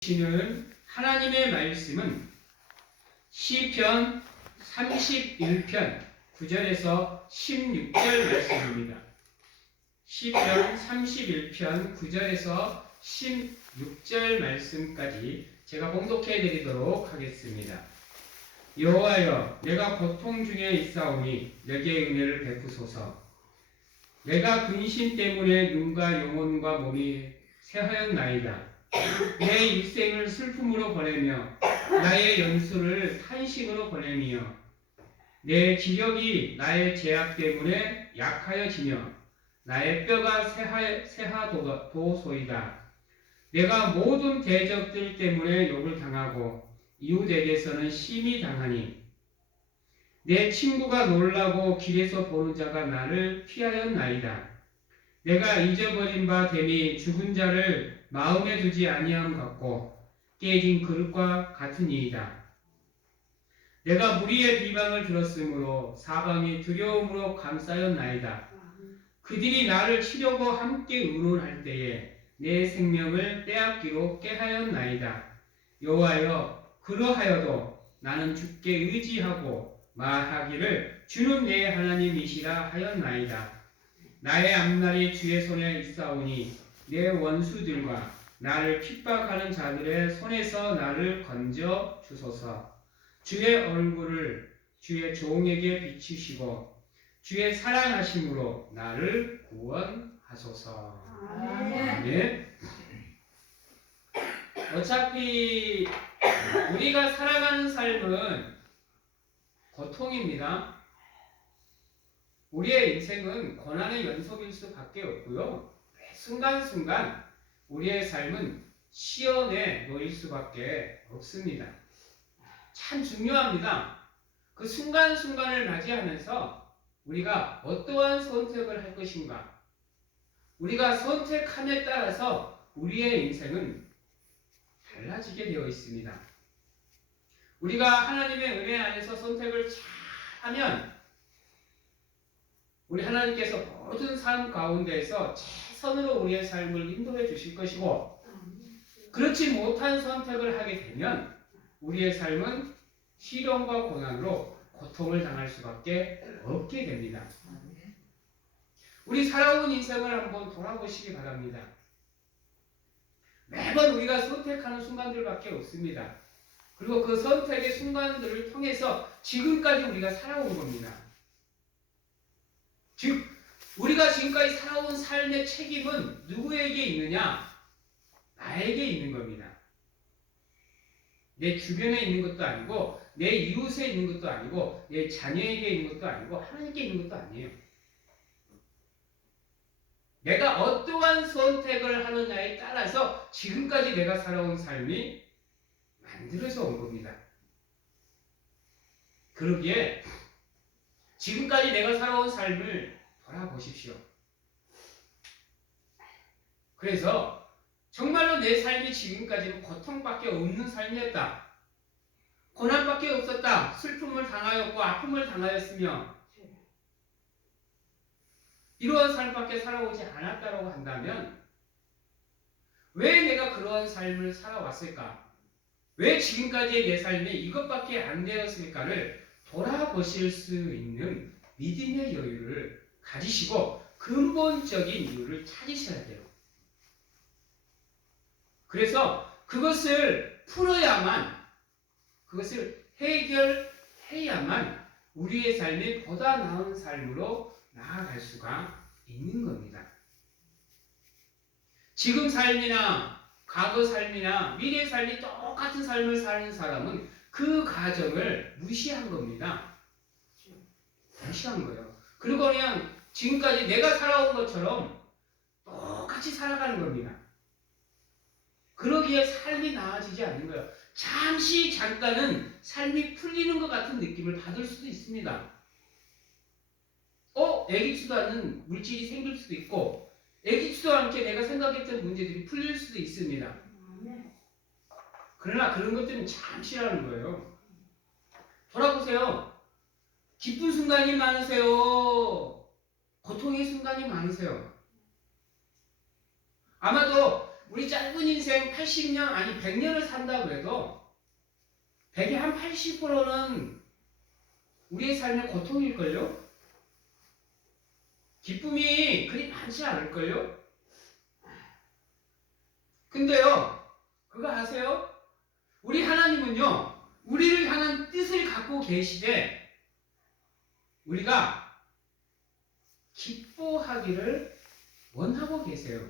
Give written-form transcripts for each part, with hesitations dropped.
주시는 하나님의 말씀은 시편 31편 9절에서 16절 말씀입니다. 시편 31편 9절에서 16절 말씀까지 제가 봉독해 드리도록 하겠습니다. 여호와여, 내가 고통 중에 있사오니 내게 은혜를 베푸소서. 내가 근심 때문에 눈과 영혼과 몸이 새하였나이다. 내 일생을 슬픔으로 보내며 나의 연수를 탄식으로 보내며 내 기력이 나의 죄악 때문에 약하여지며 나의 뼈가 새하도소이다. 내가 모든 대적들 때문에 욕을 당하고 이웃에게서는 심히 당하니 내 친구가 놀라고 길에서 보는 자가 나를 피하였나이다. 내가 잊어버린 바 됨이 죽은 자를 마음에 두지 아니함 같고 깨진 그릇과 같으니이다. 내가 무리의 비방을 들었으므로 사방이 두려움으로 감싸였나이다. 그들이 나를 치려고 함께 의논할 때에 내 생명을 빼앗기로 꾀하였나이다. 여호와여, 그러하여도 나는 주께 의지하고 말하기를 주는 내 하나님이시라 하였나이다. 나의 앞날이 주의 손에 있사오니 내 원수들과 나를 핍박하는 자들의 손에서 나를 건져 주소서. 주의 얼굴을 주의 종에게 비추시고 주의 사랑하심으로 나를 구원하소서. 아멘. 어차피 우리가 살아가는 삶은 고통입니다. 우리의 인생은 고난의 연속일 수밖에 없고요. 순간순간 우리의 삶은 시험에 놓일 수밖에 없습니다. 참 중요합니다. 그 순간순간을 맞이하면서 우리가 어떠한 선택을 할 것인가, 우리가 선택함에 따라서 우리의 인생은 달라지게 되어 있습니다. 우리가 하나님의 은혜 안에서 선택을 잘 하면 우리 하나님께서 모든 삶 가운데에서 최선으로 우리의 삶을 인도해 주실 것이고, 그렇지 못한 선택을 하게 되면 우리의 삶은 시련과 고난으로 고통을 당할 수밖에 없게 됩니다. 우리 살아온 인생을 한번 돌아보시기 바랍니다. 매번 우리가 선택하는 순간들밖에 없습니다. 그리고 그 선택의 순간들을 통해서 지금까지 우리가 살아온 겁니다. 즉, 우리가 지금까지 살아온 삶의 책임은 누구에게 있느냐? 나에게 있는 겁니다. 내 주변에 있는 것도 아니고, 내 이웃에 있는 것도 아니고, 내 자녀에게 있는 것도 아니고, 하나님께 있는 것도 아니에요. 내가 어떠한 선택을 하느냐에 따라서 지금까지 내가 살아온 삶이 만들어져 온 겁니다. 그러기에 지금까지 내가 살아온 삶을 돌아보십시오. 그래서 정말로 내 삶이 지금까지는 고통밖에 없는 삶이었다. 고난밖에 없었다. 슬픔을 당하였고 아픔을 당하였으며 이러한 삶밖에 살아오지 않았다고 한다면 왜 내가 그러한 삶을 살아왔을까? 왜 지금까지의 내 삶이 이것밖에 안 되었을까를 돌아보실 수 있는 믿음의 여유를 가지시고 근본적인 이유를 찾으셔야 돼요. 그래서 그것을 풀어야만, 그것을 해결해야만 우리의 삶이 보다 나은 삶으로 나아갈 수가 있는 겁니다. 지금 삶이나 과거 삶이나 미래 삶이 똑같은 삶을 사는 사람은 그 과정을 무시한 겁니다. 무시한 거예요. 그리고 그냥 지금까지 내가 살아온 것처럼 똑같이 살아가는 겁니다. 그러기에 삶이 나아지지 않는 거예요. 잠깐은 삶이 풀리는 것 같은 느낌을 받을 수도 있습니다. 예기치도 않는 물질이 생길 수도 있고, 예기치도 않게 내가 생각했던 문제들이 풀릴 수도 있습니다. 그러나 그런 것들은 잠시라는 거예요. 돌아보세요. 기쁜 순간이 많으세요? 고통의 순간이 많으세요? 아마도 우리 짧은 인생 80년 아니 100년을 산다고 해도 100의 한 80%는 우리의 삶의 고통일걸요? 기쁨이 그리 많지 않을걸요? 근데요, 그거 아세요? 우리 하나님은요, 우리를 향한 뜻을 갖고 계시되 우리가 기뻐하기를 원하고 계세요.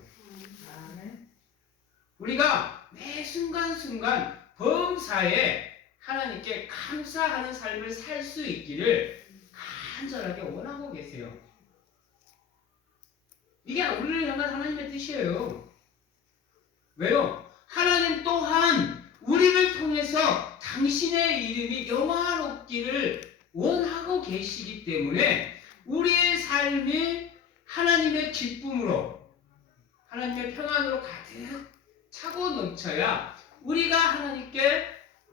우리가 매 순간순간 범사에 하나님께 감사하는 삶을 살 수 있기를 간절하게 원하고 계세요. 이게 우리를 향한 하나님의 뜻이에요. 왜요? 하나님 또한 우리를 통해서 당신의 이름이 영화롭기를 원하고 계시기 때문에 우리의 삶이 하나님의 기쁨으로, 하나님의 평안으로 가득 차고 넘쳐야 우리가 하나님께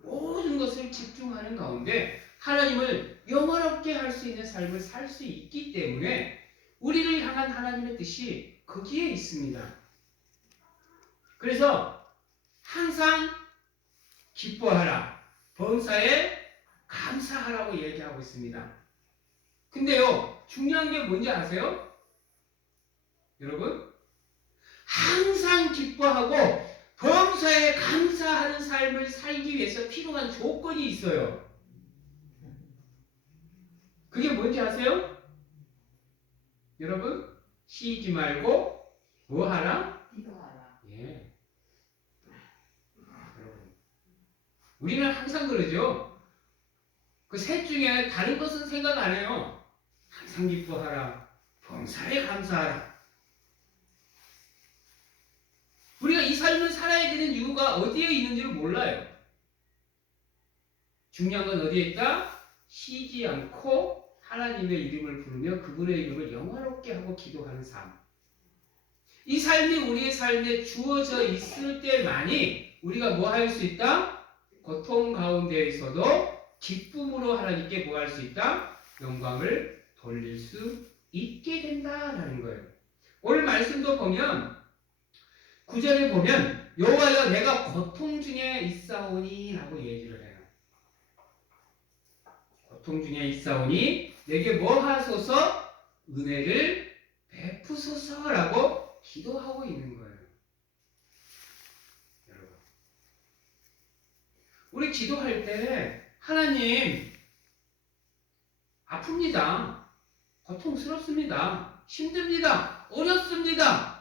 모든 것을 집중하는 가운데 하나님을 영화롭게 할 수 있는 삶을 살 수 있기 때문에 우리를 향한 하나님의 뜻이 거기에 있습니다. 그래서 항상 기뻐하라, 범사에 감사하라고 얘기하고 있습니다. 근데요, 중요한 게 뭔지 아세요? 여러분, 항상 기뻐하고 범사에 감사하는 삶을 살기 위해서 필요한 조건이 있어요. 그게 뭔지 아세요? 여러분, 쉬지 말고 뭐 하라? 기도하라. 예. 여러분, 우리는 항상 그러죠. 그 셋 중에 다른 것은 생각 안 해요. 항상 기뻐하라, 범사에 감사하라. 우리가 이 삶을 살아야 되는 이유가 어디에 있는지를 몰라요. 중요한 건 어디에 있다? 쉬지 않고 하나님의 이름을 부르며 그분의 이름을 영화롭게 하고 기도하는 삶. 이 삶이 우리의 삶에 주어져 있을 때만이 우리가 뭐 할 수 있다? 고통 가운데에서도 기쁨으로 하나님께 뭐 할 수 있다? 영광을 돌릴 수 있게 된다라는 거예요. 오늘 말씀도 보면 9절에 보면 여호와여 내가 고통 중에 있사오니 라고 얘기를 해요. 고통 중에 있사오니 내게 뭐 하소서? 은혜를 베푸소서라고 기도하고 있는 거예요. 여러분, 우리 기도할 때 하나님 아픕니다. 고통스럽습니다. 힘듭니다. 어렵습니다.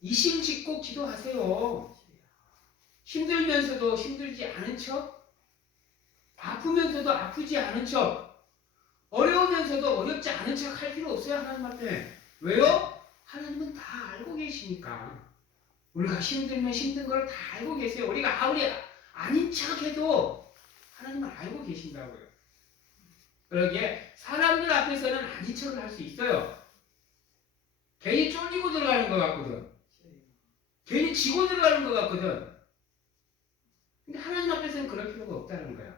이심 짓고 기도하세요. 힘들면서도 힘들지 않은 척, 아프면서도 아프지 않은 척, 어려우면서도 어렵지 않은 척 할 필요 없어요. 하나님 앞에. 왜요? 하나님은 다 알고 계시니까. 우리가 힘들면 힘든 걸 다 알고 계세요. 우리가 아무리 아닌 척해도 하나님은 알고 계신다고요. 그러기에 사람들 앞에서는 아닌 척을 할 수 있어요. 괜히 쫄리고 들어가는 것 같거든. 괜히 지고 들어가는 것 같거든. 근데 하나님 앞에서는 그럴 필요가 없다는 거야.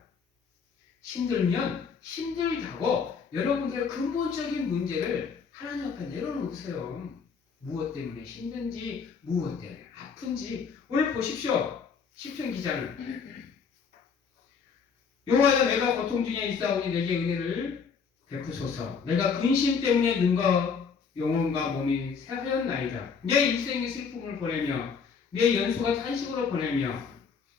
힘들면 힘들다고 여러분들의 근본적인 문제를 하나님 앞에 내려놓으세요. 무엇 때문에 힘든지, 무엇 때문에 아픈지. 오늘 보십시오. 시편 기자는 여호와여 내가 고통 중에 있사오니 내게 은혜를 베푸소서. 내가 근심 때문에 눈과 영혼과 몸이 새하였나이다. 내 일생의 슬픔을 보내며 내 연수가 탄식으로 보내며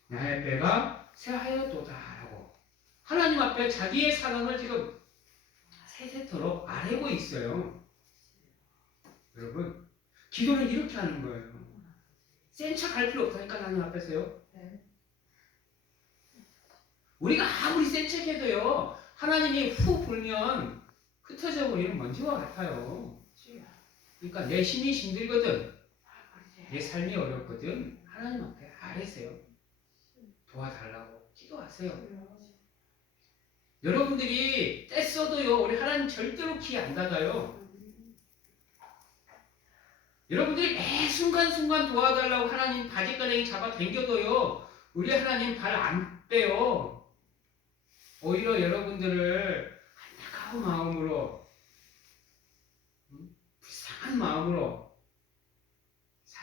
나의 배가 새하였도다 라고 하나님 앞에 자기의 상황을 지금 세세토록 아뢰고 있어요. 여러분, 기도는 이렇게 하는 거예요. 센 척 할 필요 없다니까 하나님 앞에서요. 우리가 아무리 센 척해도요, 하나님이 후 불면 흩어져 버리는 먼지와 같아요. 그러니까 내 심이 힘들거든, 내 삶이 어렵거든, 하나님 앞에 아뢰세요. 도와달라고 기도하세요. 여러분들이 떼써도요, 우리 하나님 절대로 기 안 닫아요. 여러분들이 매 순간순간 도와달라고 하나님 바지가랭이 잡아 당겨도요, 우리 하나님 발 안 빼요. 오히려 여러분들을 안타까운 마음으로, 불쌍한 마음으로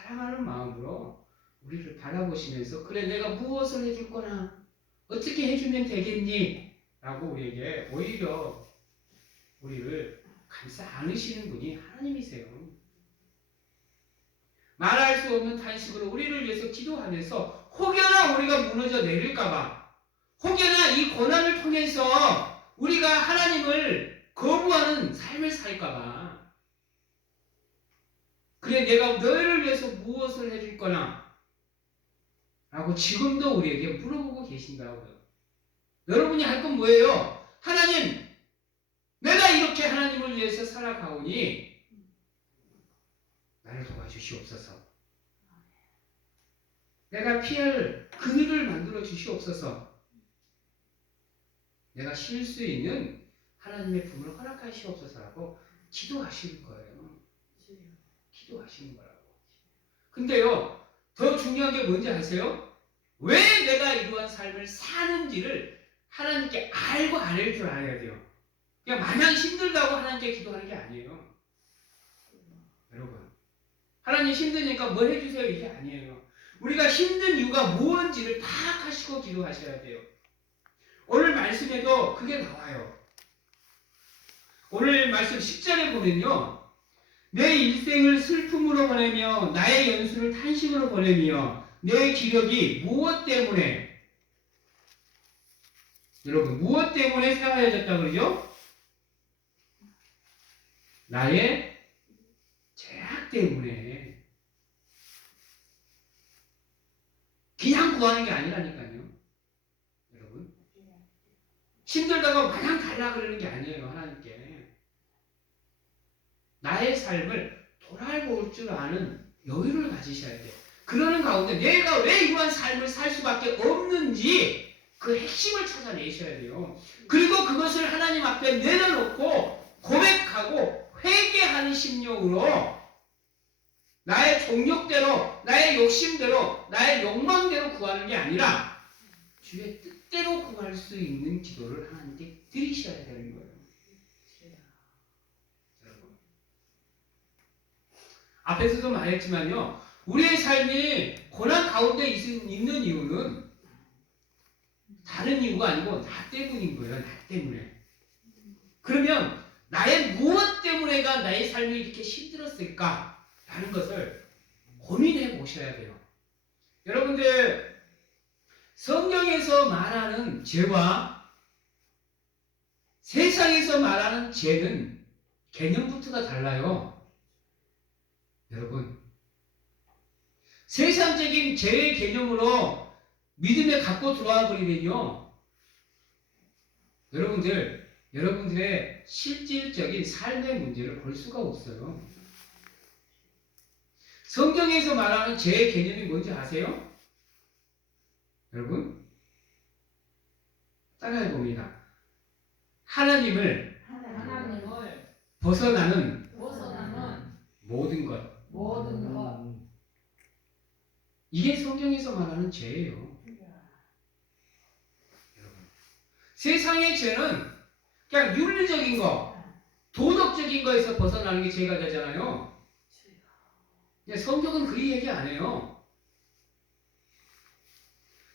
사랑하는 마음으로 우리를 바라보시면서 그래 내가 무엇을 해줄 거나 어떻게 해주면 되겠니? 라고 우리에게 오히려 우리를 감싸 안으시는 분이 하나님이세요. 말할 수 없는 탄식으로 우리를 위해서 기도하면서 혹여나 우리가 무너져 내릴까봐 혹여나 이 고난을 통해서 우리가 하나님을 거부하는 삶을 살까봐 그래 내가 너희를 위해서 무엇을 해줄 거나 라고 지금도 우리에게 물어보고 계신다고요. 여러분이 할 건 뭐예요? 하나님 내가 이렇게 하나님을 위해서 살아가오니 나를 도와주시옵소서. 내가 피할 그늘을 만들어 주시옵소서. 내가 쉴 수 있는 하나님의 품을 허락하시옵소서라고 기도하시는 거예요. 기도하시는 거라고. 근데요, 더 중요한 게 뭔지 아세요? 왜 내가 이러한 삶을 사는지를 하나님께 알고 알 줄 알아야 돼요. 그냥 마냥 힘들다고 하나님께 기도하는 게 아니에요. 여러분, 하나님 힘드니까 뭐 해주세요 이게 아니에요. 우리가 힘든 이유가 무엇인지를 파악하시고 기도하셔야 돼요. 오늘 말씀에도 그게 나와요. 오늘 말씀 10절에 보면요. 내 일생을 슬픔으로 보내며 나의 연수를 탄식으로 보내며 내 기력이 무엇 때문에 여러분 무엇 때문에 쇠하여졌다 그러죠? 나의 죄악 때문에. 그냥 구하는 게 아니라니까요. 여러분 힘들다고 마냥 달라 그러는 게 아니에요. 하나님께 나의 삶을 돌아볼 줄 아는 여유를 가지셔야 돼요. 그러는 가운데 내가 왜 이러한 삶을 살 수밖에 없는지 그 핵심을 찾아내셔야 돼요. 그리고 그것을 하나님 앞에 내려놓고 고백하고 회개하는 심령으로 나의 종욕대로 나의 욕심대로 나의 욕망대로 구하는 게 아니라 주의 뜻대로 구할 수 있는 기도를 하나님께 드리셔야 되는 거예요. 여러분 앞에서도 말했지만요, 우리의 삶이 고난 가운데 있는 이유는 다른 이유가 아니고 나 때문인 거예요. 나 때문에. 그러면 나의 무엇 때문에가 나의 삶이 이렇게 힘들었을까? 라는 것을 고민해 보셔야 돼요. 여러분들 성경에서 말하는 죄와 세상에서 말하는 죄는 개념부터가 달라요. 여러분 세상적인 죄의 개념으로 믿음에 갖고 들어와 버리면요, 여러분들의 실질적인 삶의 문제를 볼 수가 없어요. 성경에서 말하는 죄의 개념이 뭔지 아세요? 여러분 따라해 봅니다. 하나님을 벗어나는 모든 것. 이게 성경에서 말하는 죄예요. 여러분 세상의 죄는 그냥 윤리적인 거, 도덕적인 거에서 벗어나는 게 죄가 되잖아요. 성경은 그 얘기 안 해요.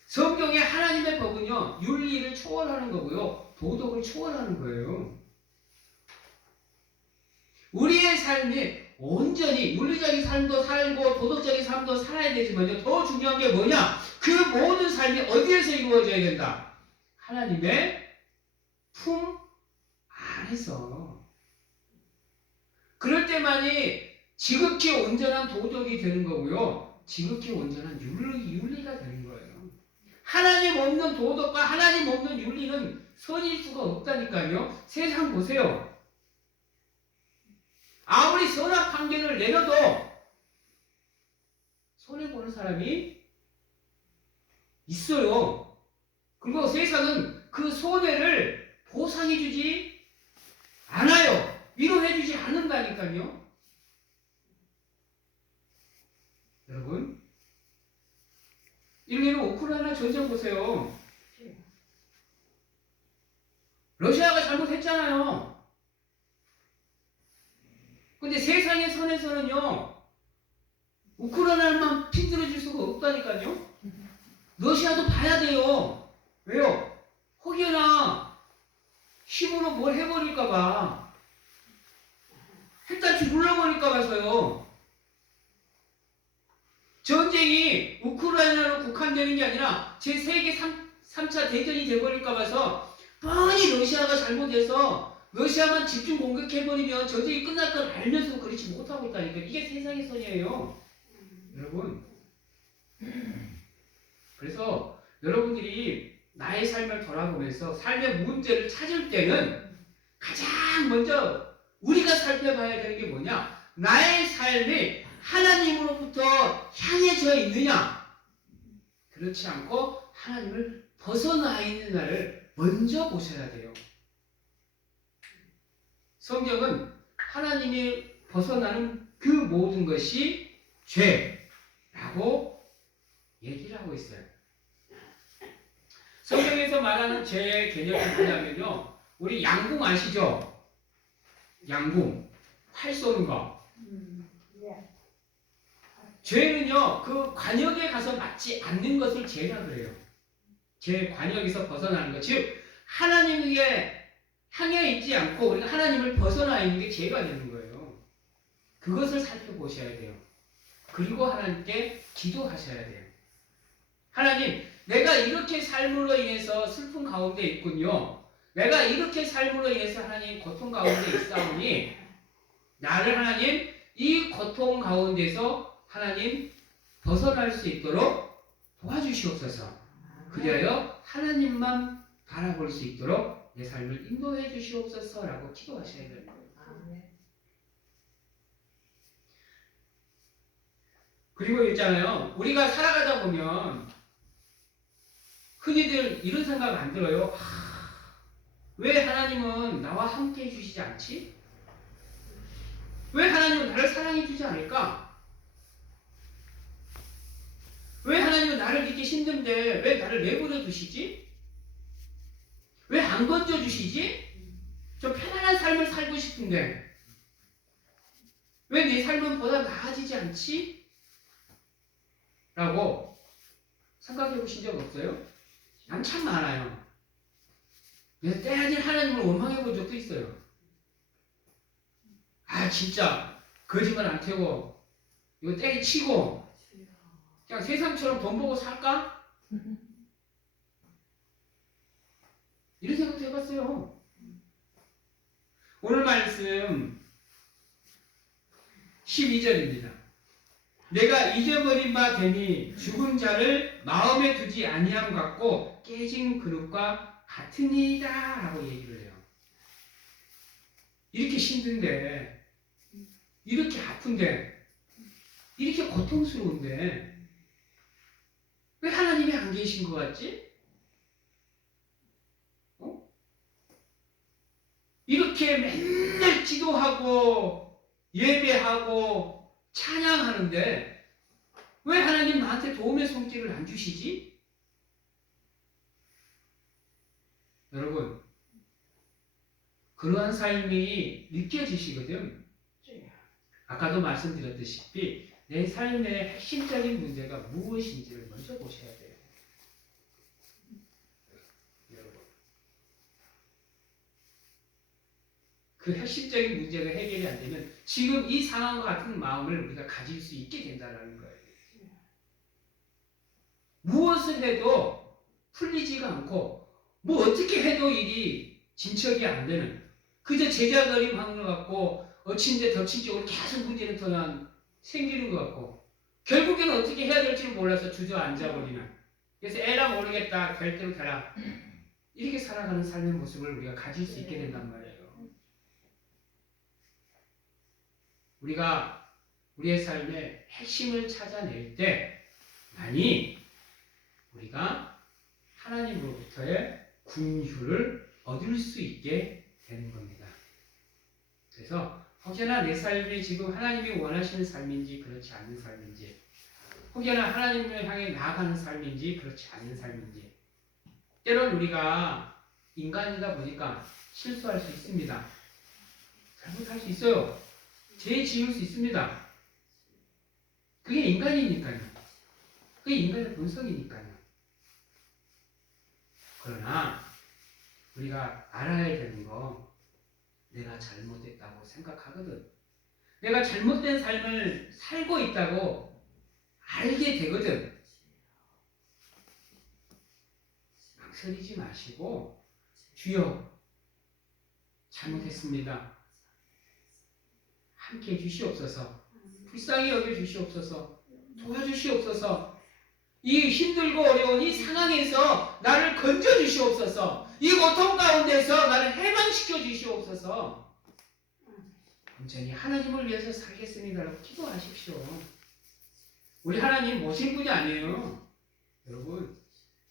성경의 하나님의 법은요, 윤리를 초월하는 거고요, 도덕을 초월하는 거예요. 우리의 삶이 온전히 윤리적인 삶도 살고 도덕적인 삶도 살아야 되지만요, 더 중요한 게 뭐냐? 그 모든 삶이 어디에서 이루어져야 된다? 하나님의 품 안에서. 그럴 때만이 지극히 온전한 도덕이 되는 거고요, 지극히 온전한 윤리가 되는 거예요. 하나님 없는 도덕과 하나님 없는 윤리는 선일 수가 없다니까요. 세상 보세요. 아무리 선한 판결을 내려도 손해보는 사람이 있어요. 그리고 세상은 그 손해를 보상해주지 않아요. 위로해주지 않는다니까요. 여러분 1.15 우크라이나 전쟁 보세요. 러시아가 잘못했잖아요. 근데 세상의 선에서는요, 우크라이나만 핀들어줄 수가 없다니까요. 러시아도 봐야 돼요. 왜요? 혹여나 힘으로 뭘 해버릴까봐, 핵단추 눌러버릴까 봐서요. 전쟁이 우크라이나로 국한되는 게 아니라 제3차 대전이 돼버릴까 봐서 뻔히 러시아가 잘못해서 러시아만 집중 공격해버리면 전쟁이 끝날 걸 알면서도 그렇지 못하고 있다니까. 이게 세상의 선이에요. 여러분. 그래서 여러분들이 나의 삶을 돌아보면서 삶의 문제를 찾을 때는 가장 먼저 우리가 살펴봐야 되는 게 뭐냐? 나의 삶이 하나님으로부터 향해져 있느냐? 그렇지 않고 하나님을 벗어나 있는 나를 먼저 보셔야 돼요. 성경은 하나님이 벗어나는 그 모든 것이 죄라고 얘기를 하고 있어요. 성경에서 말하는 죄의 개념이 뭐냐면요. 우리 양궁 아시죠? 양궁. 활 쏘는 거. 죄는요, 그 관역에 가서 맞지 않는 것을 죄라 그래요. 죄 관역에서 벗어나는 것. 즉, 하나님께 향해 있지 않고 우리가 하나님을 벗어나 있는 게 죄가 되는 거예요. 그것을 살펴보셔야 돼요. 그리고 하나님께 기도하셔야 돼요. 하나님, 내가 이렇게 삶으로 인해서 슬픔 가운데 있군요. 내가 이렇게 삶으로 인해서 하나님 고통 가운데 있사오니 나를 하나님 이 고통 가운데서 하나님 벗어날 수 있도록 도와주시옵소서. 그리하여 하나님만 바라볼 수 있도록 내 삶을 인도해 주시옵소서라고 기도하셔야 됩니다. 그리고 있잖아요. 우리가 살아가다 보면 흔히들 이런 생각 안 들어요. 왜 하나님은 나와 함께 해주시지 않지? 왜 하나님은 나를 사랑해 주지 않을까? 왜 하나님은 나를 이렇게 힘든데 왜 나를 내버려 두시지? 왜 안 건져 주시지? 저 편안한 삶을 살고 싶은데 왜 내 삶은 보다 나아지지 않지? 라고 생각해 보신 적 없어요? 난 참 많아요. 그래서 때아닌 하나님을 원망해 본 적도 있어요. 진짜 거짓말 안 태고 이거 때리치고 그냥 세상처럼 돈 벌고 살까? 이런 생각도 해봤어요. 오늘 말씀 12절입니다. 내가 잊어버린 바 되니 죽은 자를 마음에 두지 아니함 같고 깨진 그릇과 같으니이다 라고 얘기를 해요. 이렇게 힘든데, 이렇게 아픈데, 이렇게 고통스러운데 왜 하나님이 안 계신 것 같지? 이렇게 맨날 기도하고 예배하고 찬양하는데 왜 하나님 나한테 도움의 손길을 안 주시지? 여러분, 그러한 삶이 느껴지시거든. 아까도 말씀드렸다시피 내 삶의 핵심적인 문제가 무엇인지를 먼저 보셔야 돼요. 여러분, 그 핵심적인 문제가 해결이 안 되면 지금 이 상황과 같은 마음을 우리가 가질 수 있게 된다는 거예요. 무엇을 해도 풀리지가 않고 뭐 어떻게 해도 일이 진척이 안 되는, 그저 제자거림 하는 것 같고 어친데 덮친 쪽으로 계속 문제는 더 생기는 것 같고 결국에는 어떻게 해야 될지를 몰라서 주저앉아버리는, 그래서 에라 모르겠다, 될 대로 되라, 이렇게 살아가는 삶의 모습을 우리가 가질 수 있게 된단 말이에요. 우리가 우리의 삶의 핵심을 찾아낼 때 많이 우리가 하나님으로부터의 긍휼을 얻을 수 있게 되는 겁니다. 그래서 혹여나 내 삶이 지금 하나님이 원하시는 삶인지 그렇지 않는 삶인지, 혹여나 하나님을 향해 나아가는 삶인지 그렇지 않는 삶인지, 때론 우리가 인간이다 보니까 실수할 수 있습니다. 잘못할 수 있어요. 죄 지을 수 있습니다. 그게 인간이니까요. 그게 인간의 본성이니까요. 그러나 우리가 알아야 되는 거, 내가 잘못했다고 생각하거든. 내가 잘못된 삶을 살고 있다고 알게 되거든. 망설이지 마시고, 주여 잘못했습니다. 함께 해주시옵소서. 불쌍히 여겨주시옵소서. 도와주시옵소서. 이 힘들고 어려운 이 상황에서 나를 건져주시옵소서. 이 고통 가운데서 나를 해방시켜 주시옵소서. 온전히 하나님을 위해서 살겠습니다라고 기도하십시오. 우리 하나님 모신 분이 아니에요. 여러분,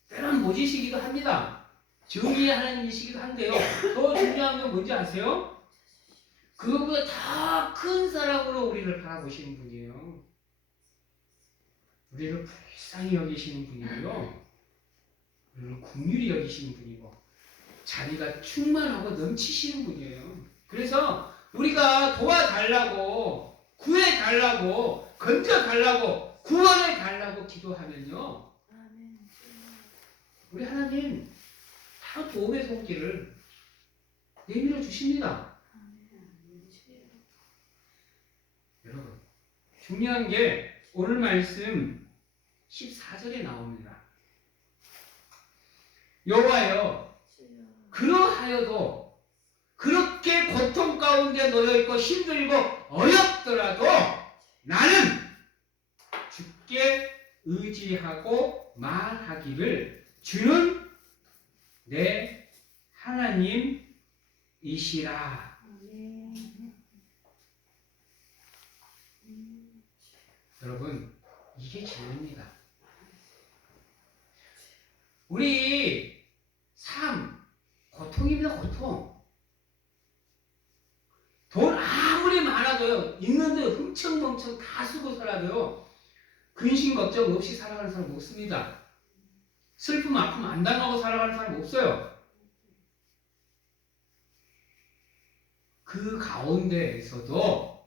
때론 모지시기도 합니다. 정의의 하나님이시기도 한데요. 더 중요한 건 뭔지 아세요? 그거보다 더 큰 사랑으로 우리를 바라보시는 분이에요. 우리를 불쌍히 여기시는 분이고요. 우리를 긍휼히 여기시는 분이고, 자비가 충만하고 넘치시는 분이에요. 그래서 우리가 도와달라고, 구해달라고, 건져달라고, 구원해달라고 기도하면요, 우리 하나님 바로 도움의 손길을 내밀어 주십니다. 여러분, 중요한 게 오늘 말씀 14절에 나옵니다. 여호와여, 그러하여도 그렇게 고통 가운데 놓여있고 힘들고 어렵더라도 나는 주께 의지하고 말하기를 주는 내 하나님이시라. 여러분, 이게 진리입니다. 우리 삶, 고통입니다. 고통. 돈 아무리 많아도요, 있는데 흥청망청 다 쓰고 살아도요, 근심 걱정 없이 살아가는 사람 없습니다. 슬픔 아픔 안 당하고 살아가는 사람 없어요. 그 가운데에서도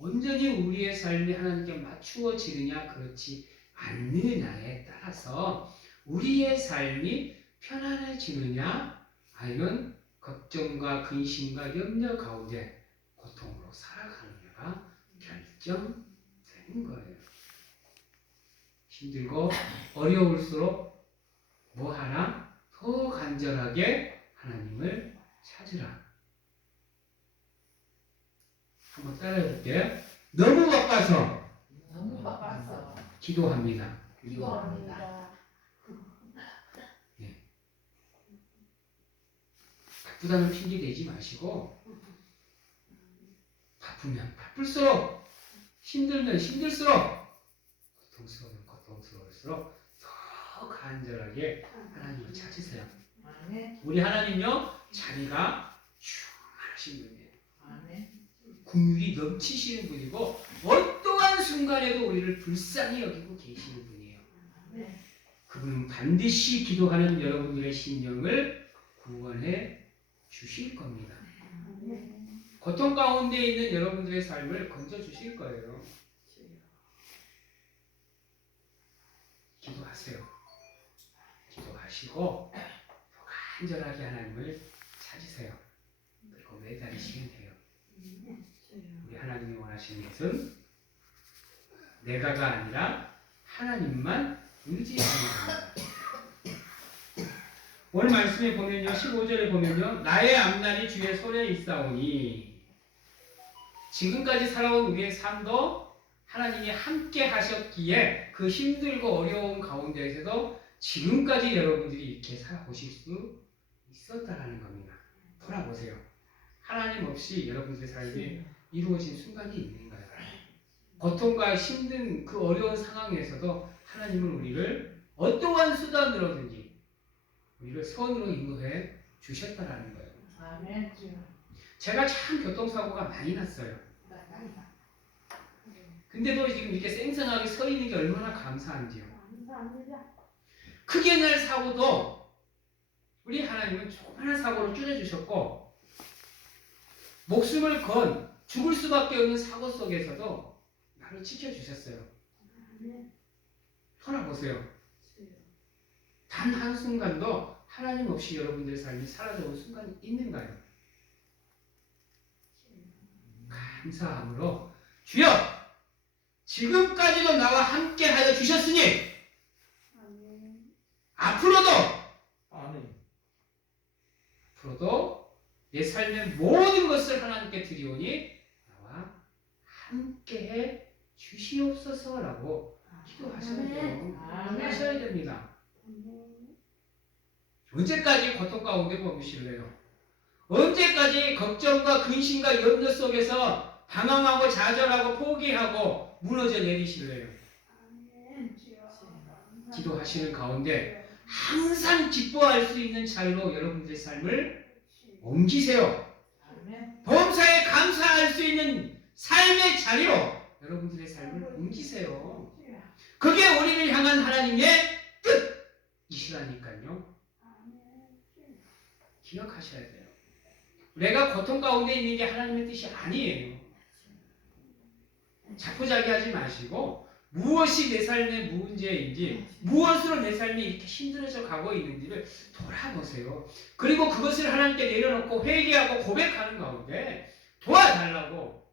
온전히 우리의 삶이 하나님께 맞추어지느냐 그렇지 않느냐에 따라서 우리의 삶이 편안해지느냐 아니면 걱정과 근심과 염려 가운데 고통으로 살아가느냐가 결정되는 거예요. 힘들고 어려울수록 뭐하나? 더 간절하게 하나님을 찾으라. 한번 따라해 볼게요. 너무 바빠서 기도합니다. 네. 바쁘다는 핑계 대지 마시고, 바쁘면 바쁠수록, 힘들면 힘들수록, 고통스러우면 고통스러울수록 더 간절하게 하나님을 찾으세요. 우리 하나님요, 자비가 충만하신 분이에요. 긍휼이 넘치시는 분이고, 어떠한 순간에도 우리를 불쌍히 여기고 계시는 분이에요. 그분은 반드시 기도하는 여러분들의 심령을 구원해 주실 겁니다. 고통 가운데 있는 여러분들의 삶을 건져 주실 거예요. 기도하세요. 기도하시고 더 간절하게 하나님을 찾으세요. 그리고 매달리시면 돼요. 우리 하나님이 원하시는 것은 내가가 아니라 하나님만 의지하는 겁니다. 오늘 말씀에 보면요, 15절에 보면요, 나의 앞날이 주의 손에 있사오니, 지금까지 살아온 우리의 삶도 하나님이 함께 하셨기에 그 힘들고 어려운 가운데에서도 지금까지 여러분들이 이렇게 살아보실 수 있었다라는 겁니다. 돌아보세요. 하나님 없이 여러분들의 삶이 이루어진 순간이 있는가요? 고통과 힘든 그 어려운 상황에서도 하나님은 우리를 어떠한 수단으로든지 우리를 선으로 인도해 주셨다라는 거예요. 아멘. 제가 참 교통사고가 많이 났어요. 근데도 지금 이렇게 쌩쌩하게 서 있는 게 얼마나 감사한지요. 크게 날 사고도 우리 하나님은 조그마한 사고로 줄여주셨고, 목숨을 건 죽을 수밖에 없는 사고 속에서도 나를 지켜주셨어요. 돌아보세요. 단 한순간도 하나님 없이 여러분들의 삶이 사라져온 순간이 있는가요? 감사함으로 주여 지금까지도 나와 함께 하여 주셨으니 앞으로도 내 삶의 모든 것을 하나님께 드리오니 나와 함께해 주시옵소서라고 기도하셔야 돼요. 기도하셔야 됩니다. 언제까지 고통 가운데 머무실래요? 언제까지 걱정과 근심과 염려 속에서 방황하고 좌절하고 포기하고 무너져 내리실래요? 기도하시는 가운데 항상 기뻐할 수 있는 자유로 여러분들의 삶을 옮기세요. 범사에 감사할 수 있는 삶의 자리로 여러분들의 삶을 옮기세요. 그게 우리를 향한 하나님의 뜻이시라니까요. 기억하셔야 돼요. 내가 고통 가운데 있는 게 하나님의 뜻이 아니에요. 자포자기하지 마시고 무엇이 내 삶의 문제인지 무엇으로 내 삶이 이렇게 힘들어져 가고 있는지를 돌아보세요. 그리고 그것을 하나님께 내려놓고 회개하고 고백하는 가운데 도와달라고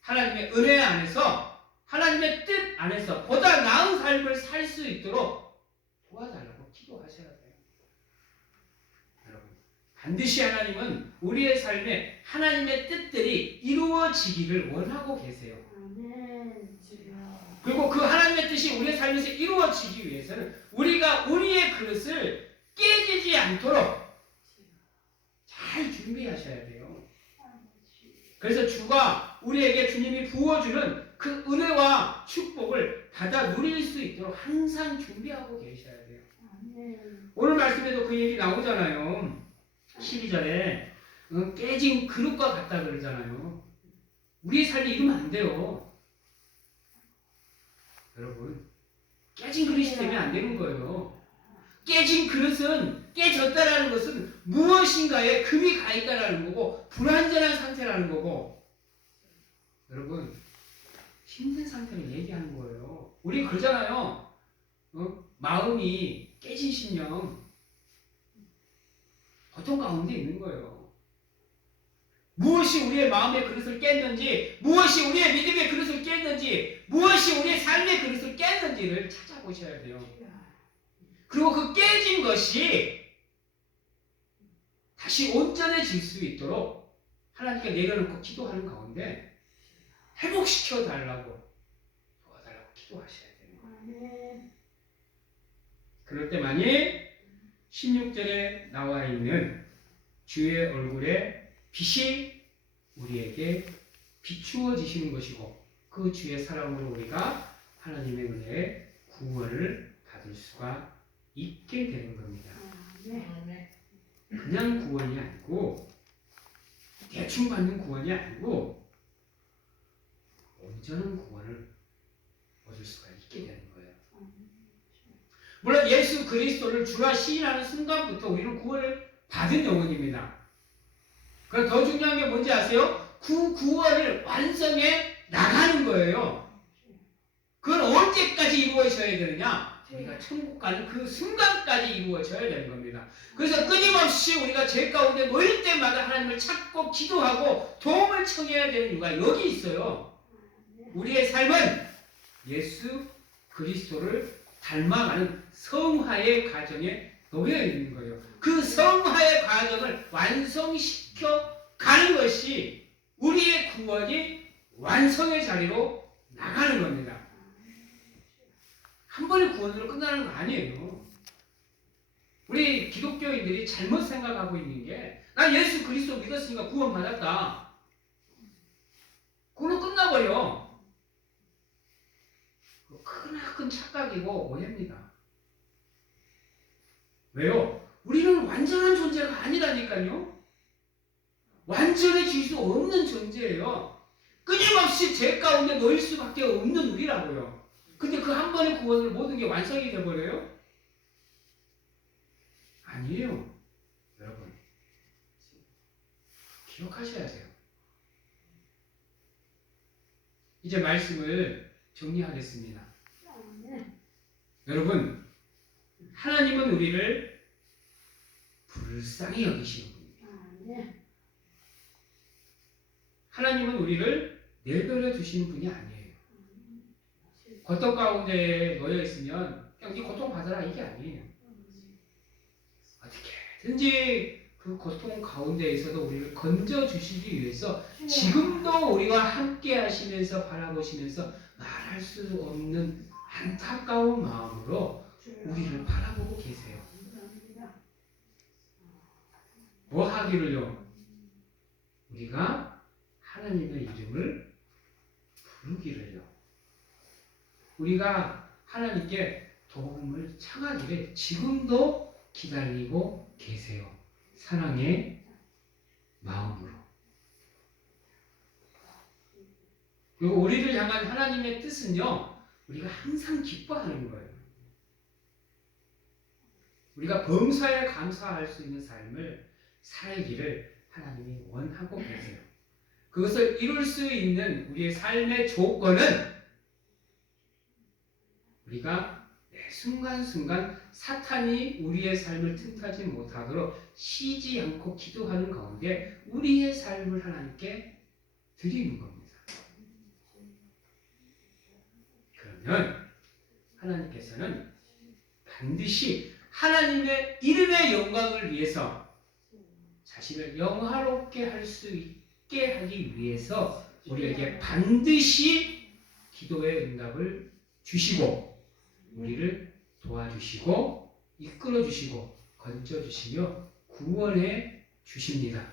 하나님의 은혜 안에서 하나님의 뜻 안에서 보다 나은 삶을 살 수 있도록 도와달라고 기도하셔야 돼요. 여러분 반드시 하나님은 우리의 삶에 하나님의 뜻들이 이루어지기를 원하고 계세요. 그리고 그 하나님의 뜻이 우리의 삶에서 이루어지기 위해서는 우리가 우리의 그릇을 깨지지 않도록 잘 준비하셔야 돼요. 그래서 주가 우리에게 주님이 부어주는 그 은혜와 축복을 받아 누릴 수 있도록 항상 준비하고 계셔야 돼요. 오늘 말씀에도 그 얘기 나오잖아요. 12절에 깨진 그릇과 같다 그러잖아요. 우리의 삶이 이러면 안 돼요. 여러분 깨진 그릇이 되면 안 되는 거예요. 깨진 그릇은 깨졌다라는 것은 무엇인가에 금이 가 있다라는 거고 불완전한 상태라는 거고 여러분 힘든 상태를 얘기하는 거예요. 우리 그러잖아요. 마음이 깨진 심령 고통 가운데 있는 거예요. 무엇이 우리의 마음의 그릇을 깼는지, 무엇이 우리의 믿음의 그릇을 깼는지, 무엇이 우리의 삶의 그릇을 깼는지를 찾아보셔야 돼요. 그리고 그 깨진 것이 다시 온전해질 수 있도록 하나님께 내려놓고 기도하는 가운데 회복시켜 달라고 도와달라고 기도하셔야 돼요. 그럴 때만이 16절에 나와 있는 주의 얼굴에 빛이 우리에게 비추어지시는 것이고 그 주의 사랑으로 우리가 하나님의 은혜에 구원을 받을 수가 있게 되는 겁니다. 그냥 구원이 아니고 대충 받는 구원이 아니고 온전한 구원을 얻을 수가 있게 되는 거예요. 물론 예수 그리스도를 주라 시인하는 순간부터 우리는 구원을 받은 영혼입니다. 그럼 더 중요한 게 뭔지 아세요? 그 구원을 완성해 나가는 거예요. 그건 언제까지 이루어져야 되느냐? 우리가 천국 가는 그 순간까지 이루어져야 되는 겁니다. 그래서 끊임없이 우리가 죄 가운데 놓일 때마다 하나님을 찾고 기도하고 도움을 청해야 되는 이유가 여기 있어요. 우리의 삶은 예수 그리스도를 닮아가는 성화의 과정에 놓여 있는 거예요. 그 성화의 과정을 완성시켜 가는 것이 우리의 구원이 완성의 자리로 나가는 겁니다. 한 번의 구원으로 끝나는 거 아니에요. 우리 기독교인들이 잘못 생각하고 있는 게 나 예수 그리스도 믿었으니까 구원받았다. 그걸로 끝나버려. 크나큰 착각이고 오해입니다. 왜요? 우리는 완전한 존재가 아니라니까요. 완전해질 수 없는 존재예요. 끊임없이 죄 가운데 놓일 수밖에 없는 우리라고요. 근데 그 한 번의 구원으로 모든 게 완성이 돼버려요? 아니에요. 여러분 기억하셔야 돼요. 이제 말씀을 정리하겠습니다. 여러분, 하나님은 우리를 불쌍히 여기시는 분입니다. 하나님은 우리를 내버려 두시는 분이 아니에요. 고통 가운데 놓여 있으면 그냥 네 고통 받아라 이게 아니에요. 어떻게든지 그 고통 가운데에서도 우리를 건져 주시기 위해서 지금도 우리와 함께 하시면서 바라보시면서 말할 수 없는 안타까운 마음으로 우리를 바라보고 계세요. 뭐 하기를요? 우리가 하나님의 이름을 부르기를요. 우리가 하나님께 도움을 청하기를 지금도 기다리고 계세요. 사랑의 마음으로. 그리고 우리를 향한 하나님의 뜻은요, 우리가 항상 기뻐하는 거예요. 우리가 범사에 감사할 수 있는 삶을 살기를 하나님이 원하고 계세요. 그것을 이룰 수 있는 우리의 삶의 조건은 우리가 매 순간순간 사탄이 우리의 삶을 틈타지 못하도록 쉬지 않고 기도하는 가운데 우리의 삶을 하나님께 드리는 겁니다. 그러면 하나님께서는 반드시 하나님의 이름의 영광을 위해서 자신을 영화롭게 할 수 있게 하기 위해서 우리에게 반드시 기도의 응답을 주시고 우리를 도와주시고 이끌어주시고 건져주시며 구원해 주십니다.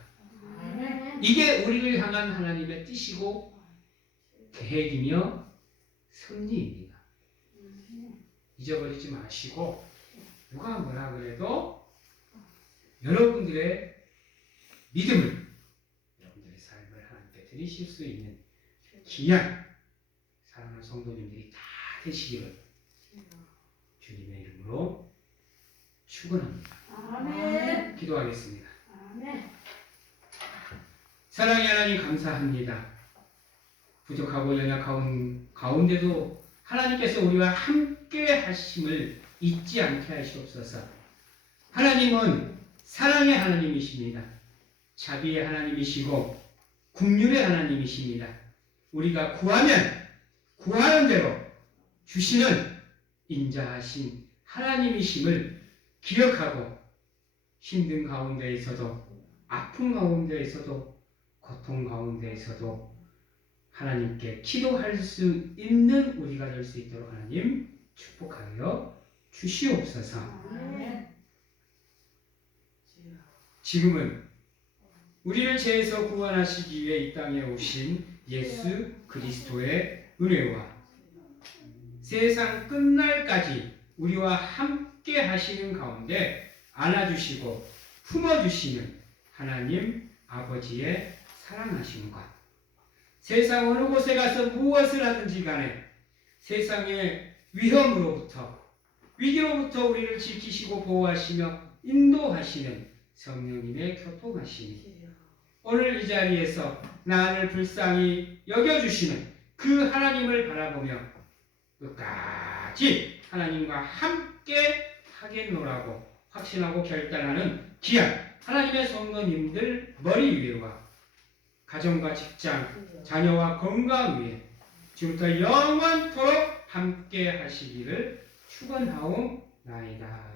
이게 우리를 향한 하나님의 뜻이고 계획이며 섭리입니다. 잊어버리지 마시고 누가 뭐라 그래도 여러분들의 믿음을 여러분들의 삶을 하나님께 드리실 수 있는 귀한 사랑하는 성도님들이 다 되시기를 주님의 이름으로 축원합니다. 아멘. 기도하겠습니다. 아멘. 사랑의 하나님 감사합니다. 부족하고 연약한 가운데도 하나님께서 우리와 함께 하심을 잊지 않게 하시옵소서. 하나님은 사랑의 하나님이십니다. 자비의 하나님이시고 긍휼의 하나님이십니다. 우리가 구하면 구하는 대로 주시는 인자하신 하나님이심을 기억하고 힘든 가운데에서도 아픔 가운데에서도 고통 가운데에서도 하나님께 기도할 수 있는 우리가 될 수 있도록 하나님 축복하여 주시옵소서. 지금은 우리를 죄에서 구원하시기 위해 이 땅에 오신 예수 그리스도의 은혜와 세상 끝날까지 우리와 함께 하시는 가운데 안아주시고 품어주시는 하나님 아버지의 사랑하심과 세상 어느 곳에 가서 무엇을 하든지 간에 세상의 위험으로부터 위기로부터 우리를 지키시고 보호하시며 인도하시는 성령님의 교통하심이 오늘 이 자리에서 나를 불쌍히 여겨주시는 그 하나님을 바라보며 끝까지 하나님과 함께 하겠노라고 확신하고 결단하는 귀한 하나님의 성도님들 머리 위에와 가정과 직장, 자녀와 건강 위에 지금부터 영원토록 함께 하시기를 축원하옵나이다.